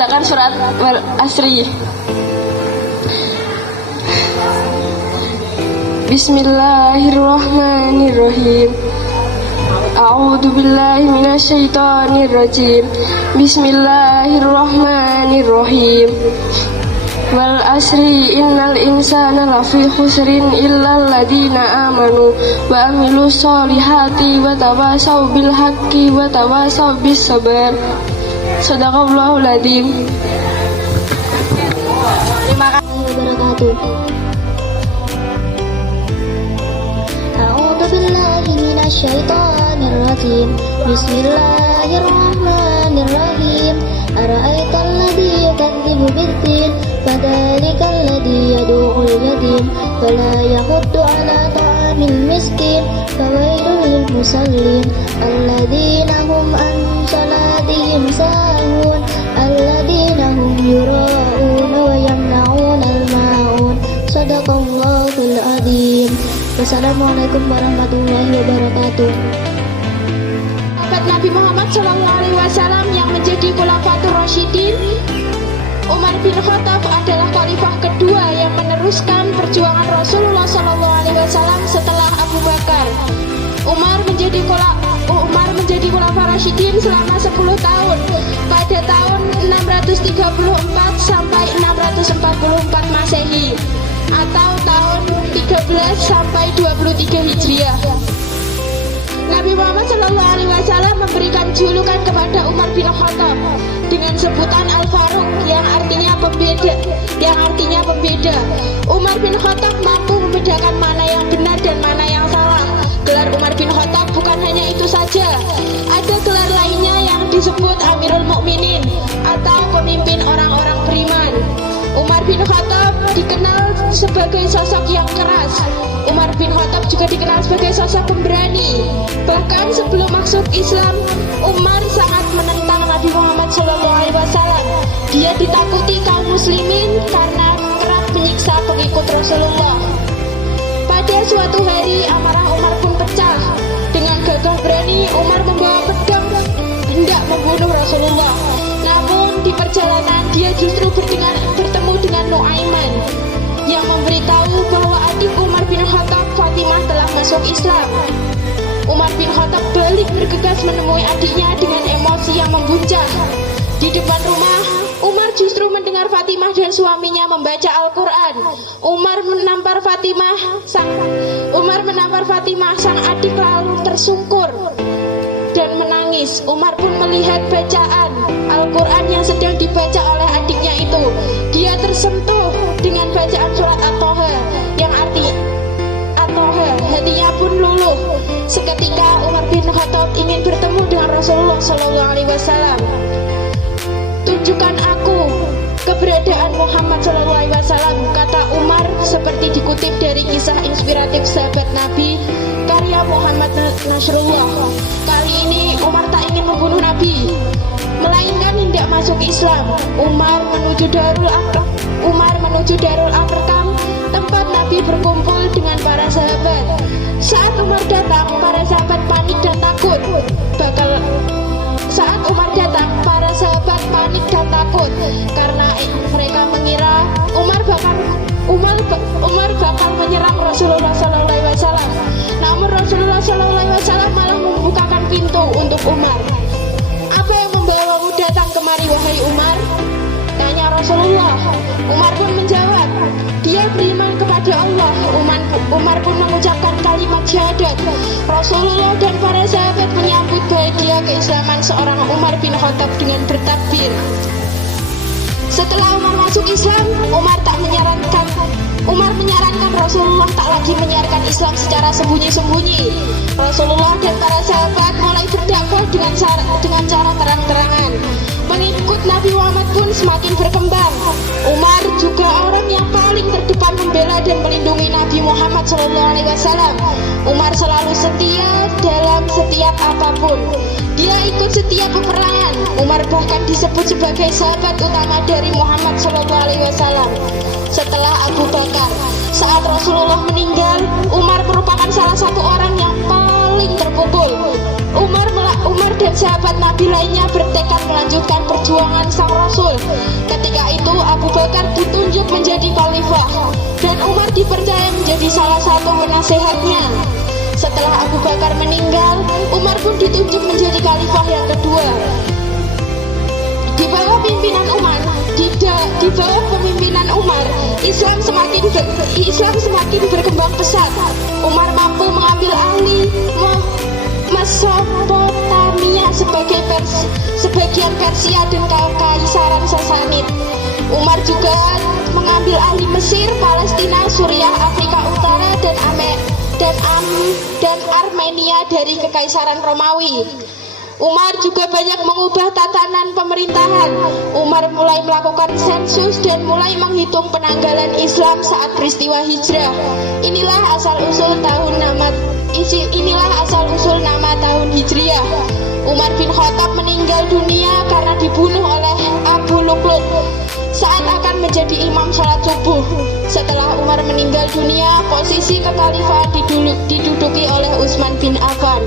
membacakan surat Wal Asri. Bismillahirrahmanirrahim. A'udzu billahi minasyaitonir rajim. Bismillahirrahmanirrahim. Wal asri innal insana lafi khusrin illal ladzina amanu wa amilus solihati wa tawasaw bil haqqi wa tawasaw bis sabr. Shadaqallahul adzim. Terima kasih wabarakatuh. A'udzu billahi minasyaitonir rajim. Bismillahirrahmanirrahim. Ara'aital ladzi yukadzibu biddin fadzalikal ladzi yad'ul yatim wa la yahuddu 'ala ta'amil miskin fawailul lil musallin alladzina hum an salatihim sahun alladzina hum yura'una wa yamna'una al-ma'un. Shadaqallahul adzim. Wassalamualaikum warahmatullahi wabarakatuh. Sahabat Nabi Muhammad SAW yang menjadi Khulafatur Rasyidin, Umar bin Khattab adalah khalifah kedua yang meneruskan perjuangan Rasulullah SAW setelah Abu Bakar. Umar menjadi Khulafatur Rasyidin selama 10 tahun pada tahun 634 sampai 644 Masehi atau tahun 13 sampai 23 Hijriah. Nabi Muhammad SAW memberikan julukan kepada Umar bin Khattab dengan sebutan Al-Faruq yang artinya pembeda. Umar bin Khattab mampu membedakan mana yang benar dan mana yang salah. Gelar Umar bin Khattab bukan hanya itu saja. Ada gelar lainnya yang disebut Amirul Mukminin atau pemimpin orang-orang beriman. Umar bin Khattab dikenal sebagai sosok yang keras. Umar bin Khattab juga dikenal sebagai sosok pemberani. Bahkan sebelum masuk Islam, Umar sangat menentang Nabi Muhammad SAW. Dia ditakuti kaum muslimin karena kerap menyiksa pengikut Rasulullah. Pada suatu hari, amarah Umar pun pecah. Dengan gagah berani, Umar membawa pedang hendak membunuh Rasulullah. Namun di perjalanan dia justru bertemu dengan Nuaiman yang memberitahu bahwa adik Umar bin Khattab, Fatimah, telah masuk Islam. Umar bin Khattab balik bergegas menemui adiknya dengan emosi yang membuncah. Di depan rumah, Umar justru mendengar Fatimah dan suaminya membaca Al-Quran. Umar menampar Fatimah, sang adik lalu tersungkur dan menangis. Umar pun melihat bacaan Al-Quran yang sedang dibaca oleh adiknya itu. Dia tersentuh dengan bacaan surat At-Toha yang hatinya pun luluh. Seketika Umar bin Khattab ingin bertemu dengan Rasulullah SAW. Tunjukkan aku keberadaan Muhammad SAW, kata Umar, seperti dikutip dari kisah inspiratif sahabat Nabi karya Muhammad Nasrullah. Kali ini Umar tak ingin membunuh Nabi, melainkan hendak masuk Islam. Umar menuju Darul Arqam, tempat Nabi berkumpul dengan para sahabat. Saat Umar datang, para sahabat panik dan takut karena mereka mengira Umar bakal menyerang Rasulullah SAW. Namun Rasulullah SAW malah membukakan pintu untuk Umar. Apa yang membawamu datang kemari, wahai Umar? Tanya Rasulullah. Umar pun menjawab, dia beriman kepada Allah. Umar pun mengucapkan kalimat syahadat. Rasulullah dan para sahabat menyambut bahagia keislaman seorang Umar bin Khattab dengan bertakbir. Setelah Umar masuk Islam, Umar menyarankan Rasulullah tak lagi menyiarkan Islam secara sembunyi-sembunyi. Rasulullah dan para sahabat mulai berdakwah dengan cara terang-terangan. Pengikut Nabi Muhammad pun semakin berkembang. Umar juga orang yang paling terdepan membela dan melindungi Nabi Muhammad SAW. Umar selalu setia dalam setiap apapun. Dia ikut setiap peperangan. Umar bahkan disebut sebagai sahabat utama dari Muhammad SAW setelah Abu Bakar. Saat Rasulullah meninggal, Umar merupakan salah satu orang yang paling terpukul. Umar dan sahabat Nabi lainnya bertekad melanjutkan perjuangan sang Rasul. Ketika itu Abu Bakar ditunjuk menjadi khalifah dan Umar dipercaya menjadi salah satu penasehatnya. Setelah Abu Bakar meninggal, Umar pun ditunjuk menjadi khalifah yang kedua. Di bawah pimpinan Umar, di bawah pemimpinan Umar, Islam semakin berkembang pesat. Umar mampu mengambil ahli Mesopotamia sebagian Persia dan Kekaisaran Sasanid. Umar juga mengambil ahli Mesir, Palestina, Suriah, Afrika Utara, dan Armenia dari Kekaisaran Romawi. Umar juga banyak mengubah tatanan pemerintahan. Umar mulai melakukan sensus dan mulai menghitung penanggalan Islam saat peristiwa hijrah. Inilah asal usul nama tahun Hijriah. Umar bin Khattab meninggal dunia karena dibunuh oleh Abu Lu'lu' saat akan menjadi imam sholat subuh. Setelah Umar meninggal dunia, posisi kekhalifahan diduduki oleh Utsman bin Affan.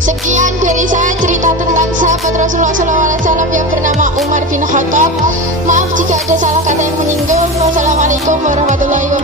Sekian dari saya cerita tentang sahabat Rasulullah SAW yang bernama Umar bin Khattab. Maaf jika ada salah kata yang menyinggung. Wassalamualaikum warahmatullahi wabarakatuh.